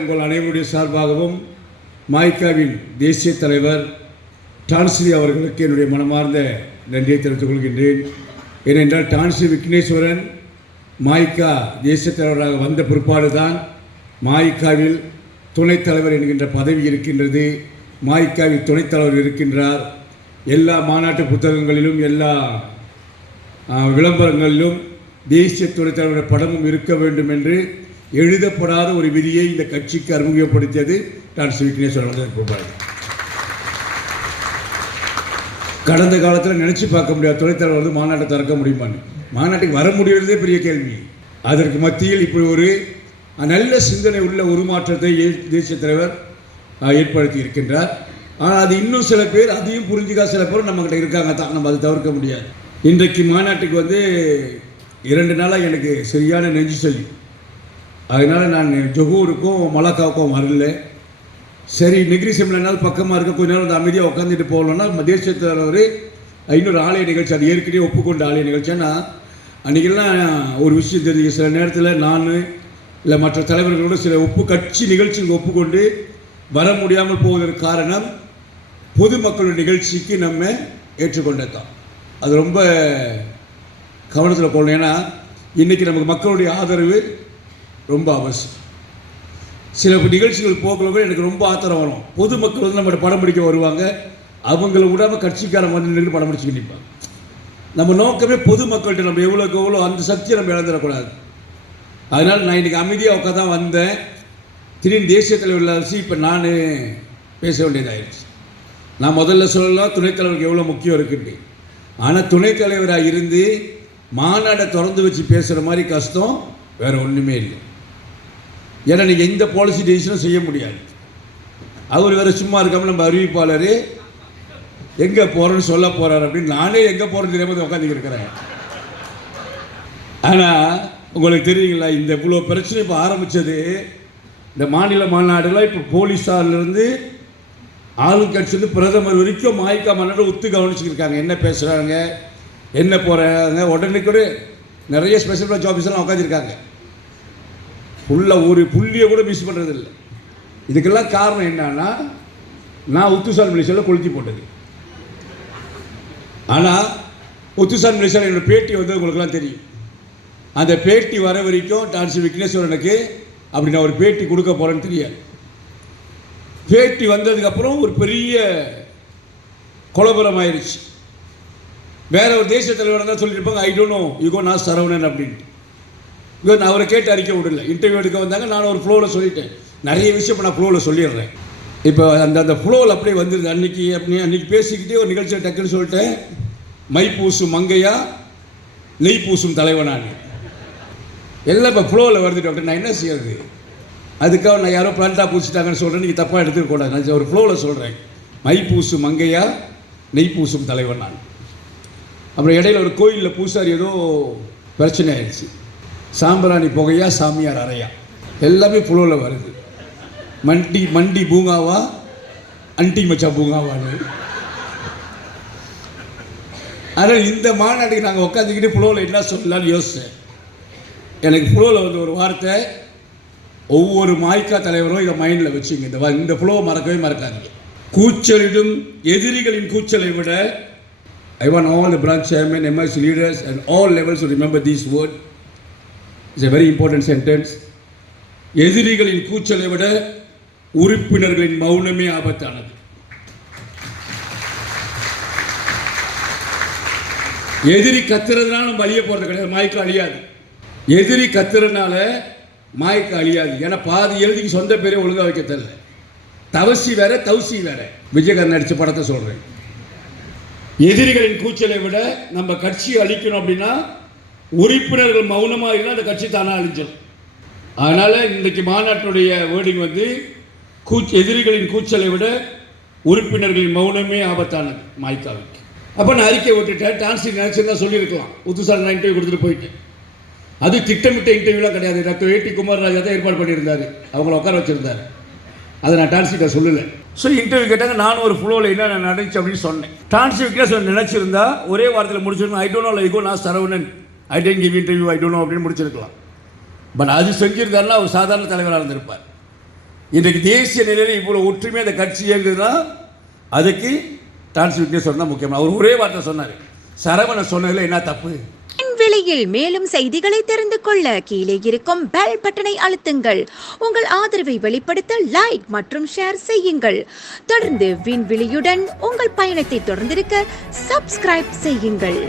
உங்கள் அனைவருடைய சார்பாகவும் மாய்காவின் தேசிய தலைவர் டான்ஸ்ரீ அவர்களுக்கு என்னுடைய மனமார்ந்த நன்றியை தெரிவித்துக் கொள்கின்றேன். ஏனென்றால் டான்ஸ்ரீ விக்னேஸ்வரன் மாய்கா தேசிய தலைவராக வந்த பிற்பாடு தான் மாய்காவில் துணைத் தலைவர் என்கின்ற பதவி இருக்கின்றது. மாய்காவில் துணைத் தலைவர் இருக்கின்றார். எல்லா மாநாட்டு புத்தகங்களிலும் எல்லா விளம்பரங்களிலும் தேசிய துணைத் தலைவர் படமும் இருக்க வேண்டும் என்று எழுதப்படாத ஒரு விதியை இந்த கட்சிக்கு அறிமுகப்படுத்தியது டான்ஸ்ரீ விக்னேஸ்வரன். கடந்த காலத்தில் நினச்சி பார்க்க முடியாது துணைத் தலைவர் வந்து மாநாட்டை திறக்க முடியுமான்னு. மாநாட்டுக்கு வர முடியறதே பெரிய கேள்வி. அதற்கு மத்தியில் இப்படி ஒரு நல்ல சிந்தனை உள்ள உருமாற்றத்தை தேசிய தலைவர் ஏற்படுத்தி இருக்கின்றார். ஆனால் அது இன்னும் சில பேர் அதையும் புரிஞ்சுக்கா சில பேர் நம்மகிட்ட இருக்காங்க தான், நம்ம அதை தவிர்க்க முடியாது. இன்றைக்கு மாநாட்டுக்கு வந்து 2 நாளாக எனக்கு சரியான நெஞ்சு சொல்லி, அதனால் நான் ஜொகூருக்கும் மலாக்காவுக்கும் வரல. சரி நெகிரி செம்மினால் பக்கமாக இருக்க கொஞ்ச நேரம் அந்த அமைதியாக உட்காந்துட்டு போகலன்னா தேசிய தலைவர் இன்னொரு ஆலய நிகழ்ச்சி, அது ஏற்கனவே ஒப்புக்கொண்ட ஆலய நிகழ்ச்சின்னா அன்றைக்கெல்லாம் ஒரு விஷயம் தெரிஞ்சு சில நேரத்தில் நான் இல்லை மற்ற தலைவர்களோடு சில கட்சி நிகழ்ச்சிக்கு ஒப்புக்கொண்டு வர முடியாமல் போவதற்கு காரணம் பொதுமக்களுடைய நிகழ்ச்சிக்கு நம்ம ஏற்றுக்கொண்டதான். அது ரொம்ப கவனத்தில் போகணும். ஏன்னா இன்றைக்கி நமக்கு மக்களுடைய ஆதரவு ரொம்ப அவசியம். சில நிகழ்ச்சிகள் போக்குள்ள எனக்கு ரொம்ப ஆத்திரம் வரும். பொதுமக்கள் வந்து நம்ம படம் பிடிக்க வருவாங்க, அவங்கள விடாமல் கட்சிக்காரன் வந்து நின்று படம் பிடிச்சி நிற்பாங்க. நம்ம நோக்கமே பொதுமக்கள்கிட்ட நம்ம எவ்வளோக்கு எவ்வளோ அந்த சக்தியை நம்ம இழந்துடக்கூடாது. அதனால் நான் இன்றைக்கி அமைதியாக உட்காந்து தான் வந்தேன். திடீர்னு தேசிய தலைவர் இல்லாத இப்போ நான் பேச வேண்டியதாகிடுச்சு. நான் முதல்ல சொல்லலாம் துணைத் தலைவருக்கு எவ்வளோ முக்கியம் இருக்குன்னு. ஆனால் துணைத் தலைவராக இருந்து மாநாடை திறந்து வச்சு பேசுகிற மாதிரி கஷ்டம் வேறு ஒன்றுமே இல்லை. ஏன்னா நீங்கள் எந்த பாலிசி டெசிஷனும் செய்ய முடியாது. அவர் வேறு சும்மா இருக்காமல் நம்ம அறிவிப்பாளர் எங்கே போகிறோன்னு சொல்ல போகிறார் அப்படின்னு நானே எங்கே போகிறேன்னு தெரியாமல் உட்காந்துக்கு இருக்கிறேன். ஆனால் உங்களுக்கு தெரியுங்களா, இந்த இவ்வளோ பிரச்சனை இப்போ ஆரம்பித்தது இந்த மாநில மாநாடுலாம் இப்போ போலீஸார்லேருந்து ஆளுங்கட்சியிலேருந்து பிரதமர் வரைக்கும் மாய்கா மாநாடு ஒத்து கவனிச்சுருக்காங்க. என்ன பேசுகிறாங்க, என்ன போகிறாங்க, உடனே கூட நிறைய ஸ்பெஷல் பிரான்ச் ஆஃபீஸர்லாம் உட்காந்துருக்காங்க. ஃபுல்லாக ஒரு புள்ளியை கூட மிஸ் பண்ணுறதில்லை. இதுக்கெல்லாம் காரணம் என்னன்னா நான் உத்துசான் மலேசியாவில் கொளுத்தி போட்டது. ஆனால் உத்துசான் மலேசியாவில் என்னோடய பேட்டி வந்து உங்களுக்குலாம் தெரியும். அந்த பேட்டி வர வரைக்கும் டான்ஸ்ரீ விக்னேஸ்வரனுக்கு அப்படி நான் ஒரு பேட்டி கொடுக்க போகிறேன்னு தெரியாது. பேட்டி வந்ததுக்கப்புறம் ஒரு பெரிய குலபரம் ஆயிடுச்சு. வேற ஒரு தேசிய தலைவராக தான் சொல்லியிருப்பாங்க, ஐ டோன்ட் நோ யூ நான் சரவணன் அப்படின்ட்டு. நான் அவரை கேட்டு அறிக்கை விடல. இன்டர்வியூ எடுக்க வந்தாங்க, நான் ஒரு ஃப்ளோவில் சொல்லிட்டேன். நிறைய விஷயம் இப்போ நான் ஃப்ளோவில் சொல்லிடுறேன். இப்போ அந்த ஃப்ளோவில் அப்படியே வந்துடுது. அன்றைக்கி பேசிக்கிட்டே ஒரு நிகழ்ச்சியை டக்குன்னு சொல்லிட்டேன், மை பூசும் மங்கையா நெய் பூசும் தலைவனான் எல்லாம் இப்போ ஃப்ளோவில் வருது டாக்டர். நான் என்ன செய்யறது? அதுக்காக நான் யாரோ பிளான்ட்டாக பூசிட்டாங்கன்னு சொல்கிறேன், நீங்கள் தப்பாக எடுத்துக்கூடாது. நான் ஒரு ஃப்ளோவில் சொல்கிறேன், மை பூசும் மங்கையா நெய் பூசும் தலைவன் நான். அப்புறம் இடையில ஒரு கோயிலில் பூசாரி ஏதோ பிரச்சனை ஆயிடுச்சு, சாம்பிராணி புகையா சாமியார் அறையா, எல்லாமே ஃப்ளோவில் வருது. மண்டி பூங்காவா அண்டி மச்சா பூங்காவான்னு. ஆனால் இந்த மாநாட்டுக்கு நாங்கள் உட்காந்துக்கிட்டு ஃப்ளோவில் என்ன சொல்லலான்னு யோசித்தேன். எனக்கு ஃப்ளோவில் வந்து ஒரு வார்த்தை, ஒவ்வொரு மாய்கா தலைவரும் இதை மைண்டில் வச்சுங்க. இந்த ஃப்ளோ மறக்கவே மறக்காதீங்க. கூச்சலிடும் எதிரிகளின் கூச்சலை விட I want all the branch chairmen, MIC leaders and all levels to remember this word. It's a very important sentence. எதிரிகளின் கூச்சலை விட உறுப்பினர்களின் மௌனமே ஆபத்தானது. எதிரி கத்துறதுனால நம்ம அழிய போகிறது கிடையாது, மாய்க்கா அழியாது. எதிரி கத்துறதுனால மாய்க்கா அழியாது. ஏன்னா பாதி எழுதிக்கு சொந்த பேரே ஒழுங்காக வைக்க தெரியல. தவசி வேற தௌசி வேற. விஜயகாந்த் நடித்த படத்தை சொல்கிறேன். எதிரிகளின் கூச்சலை விட நம்ம கட்சி அழிக்கணும் அப்படின்னா உறுப்பினர்கள் மௌனமாக இருந்தால் அந்த கட்சி தானாக அழிஞ்சிடும். அதனால் இன்றைக்கு மாநாட்டினுடைய வேர்டிங் வந்து எதிரிகளின் கூச்சலை விட உறுப்பினர்களின் மௌனமே ஆபத்தானது மாய்காவுக்கு. அப்போ நான் அறிக்கை விட்டுட்டேன். டான்ஸ்ரீ நினச்சிருந்தா சொல்லியிருக்கலாம், உத்துசார் நான் இன்டர்வியூ கொடுத்துட்டு போயிட்டேன். அது திட்டமிட்ட இன்டர்வியூலாம் கிடையாது. டாக்டர் ஏடி குமார் ராஜா தான் ஏற்பாடு பண்ணியிருந்தார், அவங்கள உட்கார வச்சுருந்தார். அதை நான் டான்ஸ்ரீட்ட சொல்லலை. ஸோ இன்டர்வியூ கேட்டாங்க, நானும் ஒரு ஃப்ளோவில் என்ன நடந்துச்சு அப்படின்னு சொன்னேன். டான்ஸ்ரீ விக்னேஸ்வரன் நினச்சிருந்தா ஒரே வாரத்தில் முடிச்சிருக்கணும். ஐ டோன்ட் நோ லைகோ நான் Saravanan I didn't give interview I don't know அப்படின்னு முடிச்சிருக்கலாம். பட் அது செஞ்சிருந்தாருன்னா அவர் சாதாரண தலைவராக இருந்திருப்பார். இன்றைக்கு தேசிய நிலையில் இவ்வளோ ஒற்றுமையாக அந்த கட்சி இயங்குதுன்னா அதுக்கு டான்ஸ் விக்னேஸ்வரன் தான் முக்கியமாக. அவர் ஒரே வார்த்தை சொன்னார், சரவணன் சொன்னதில் என்ன தப்பு. விலையில் மேலும் செய்திகளை தெரிந்து கொள்ள கீழே இருக்கும் பெல் பட்டனை அழுத்துங்கள். உங்கள் ஆதரவை வெளிப்படுத்த லைக் மற்றும் ஷேர் செய்யுங்கள். தொடர்ந்து விண்வெளியுடன் உங்கள் பயணத்தை தொடர்ந்திருக்க சப்ஸ்கிரைப் செய்யுங்கள்.